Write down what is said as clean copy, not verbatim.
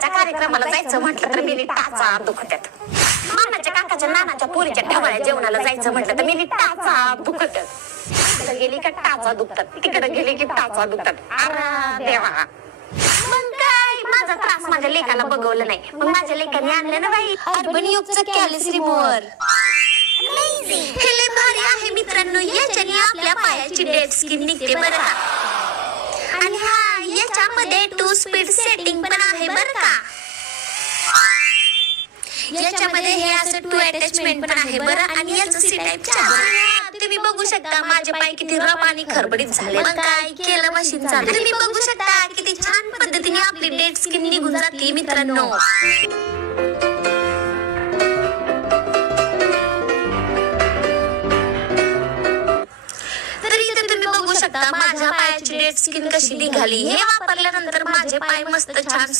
लग्नाच्या कार्यक्रमाला जायचं म्हटलं तर मी टाचा दुखत्यात. मामाच्या काकाच्या नानाच्या पोरीच्या ढवळ्या जेवणाला जायचं म्हटलं तर मी टाचा दुखत्यात. तिकडे गेली का टाचा दुखतात, तिकडे गेली की टाचा दुखतात. अरे देवा, मग काय माझा त्रास माझ्या लेकाला बघवलं नाही, मग माझ्या लेकाने आणलं ना बाई अर्बन युगचं कॅलस रिमूव्हर. हे लय भारी आहे मित्रांनो. याच्याने आपल्या पायाची डेड स्किन निघते बरं का. आणि हा याच्यामध्ये 2 स्पीड सेटिंग पण आहे बरं का. याच्यामध्ये हे असं 2 अटॅचमेंट पण आहे बरं. आणि याचं सी टाईप चार्जर तुम्ही बघू शकता. माझे पाय किती रफ आणि खरबडीत झाले. मग काय केलं मशीन चालू. तुम्ही बघू शकता किती छान पद्धतीने आपली डेड स्किन निघून जाते मित्रांनो. माझ्या पायाची डेड स्किन कशी निघाली. हे वापरल्यानंतर माझे पाय मस्त छान